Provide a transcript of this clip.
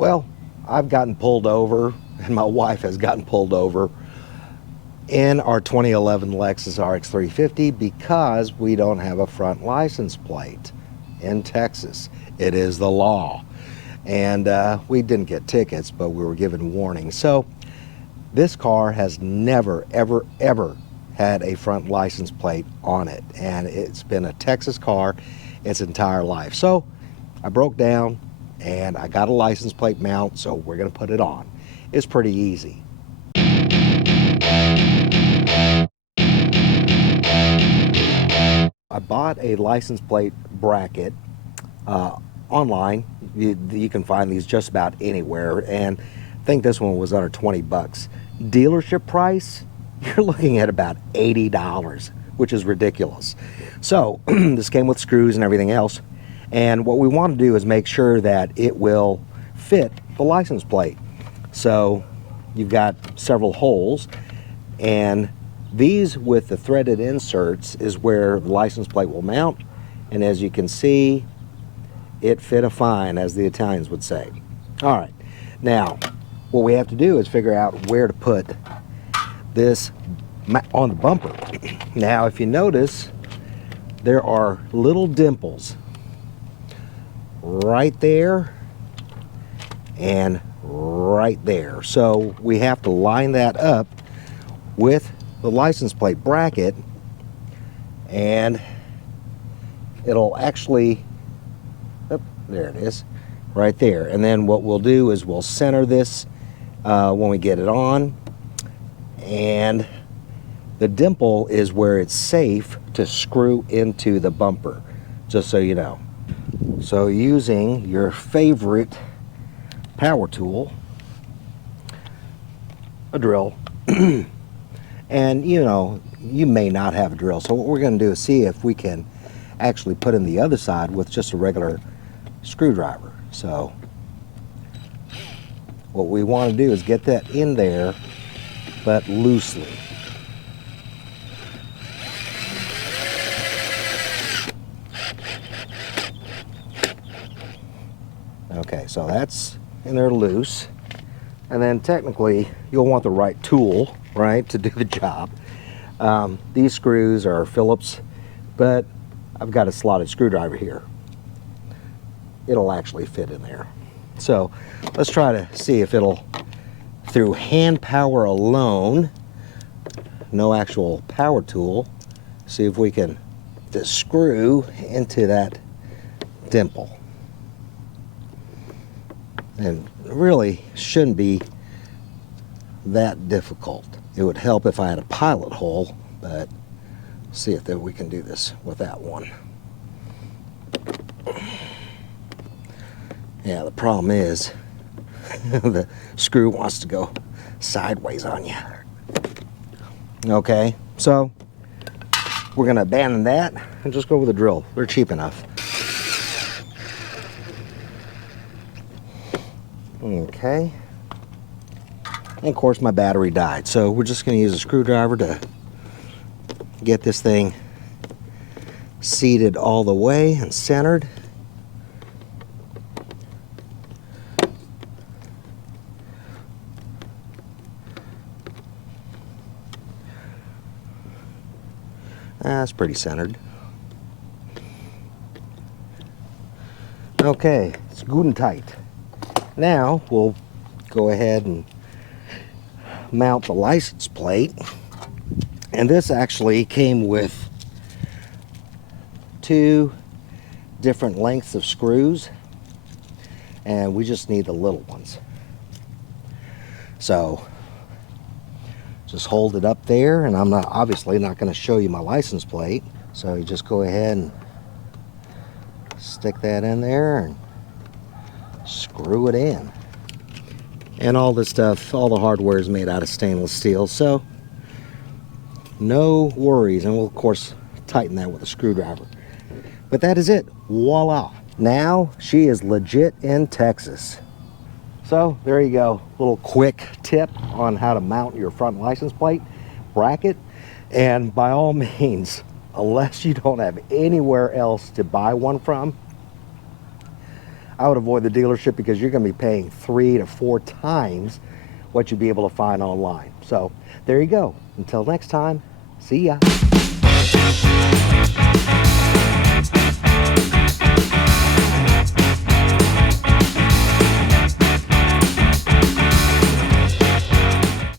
Well, I've gotten pulled over, and my wife has gotten pulled over in our 2011 Lexus RX350 because we don't have a front license plate in Texas. It is the law. And we didn't get tickets, but we were given warnings. So this car has never, ever, ever had a front license plate on it. And it's been a Texas car its entire life. So I broke down and I got a license plate mount, so we're gonna put it on. It's pretty easy. I bought a license plate bracket online. You can find these just about anywhere, and I think this one was under 20 bucks. Dealership price, you're looking at about $80, which is ridiculous. So this came with screws and everything else. And what we want to do is make sure that it will fit the license plate. So you've got several holes, and these with the threaded inserts is where the license plate will mount. And as you can see, it fit a fine, as the Italians would say. All right, now what we have to do is figure out where to put this on the bumper. Now, if you notice, there are little dimples right there and right there. So we have to line that up with the license plate bracket, and it'll actually, oh, there it is, right there. And then what we'll do is we'll center this when we get it on, and the dimple is where it's safe to screw into the bumper, just so you know. So using your favorite power tool, a drill, and you know, you may not have a drill, so what we're going to do is see if we can actually put in the other side with just a regular screwdriver. So what we want to do is get that in there, but loosely. Okay, so that's in there loose. And then technically, you'll want the right tool, right, to do the job. These screws are Phillips, but I've got a slotted screwdriver here. It'll actually fit in there. So let's try to see if it'll, through hand power alone, no actual power tool, see if we can just screw into that dimple. And really shouldn't be that difficult. It would help if I had a pilot hole, but see if we can do this with that one. Yeah, the problem is the screw wants to go sideways on you. Okay, so we're gonna abandon that and just go with a drill. They're cheap enough. Okay, and of course my battery died, so we're just going to use a screwdriver to get this thing seated all the way and centered. That's pretty centered. Okay, it's good and tight. Now we'll go ahead and mount the license plate, and this actually came with 2 different lengths of screws, and we just need the little ones. So just hold it up there, and I'm obviously not going to show you my license plate, so you just go ahead and stick that in there and screw it in. And all this stuff, all the hardware is made out of stainless steel, so no worries. And we'll of course tighten that with a screwdriver. But that is it. Voila. Now she is legit in Texas. So there you go. Little quick tip on how to mount your front license plate bracket. And by all means, unless you don't have anywhere else to buy one from, I would avoid the dealership because you're going to be paying 3 to 4 times what you'd be able to find online. So there you go. Until next time, see ya.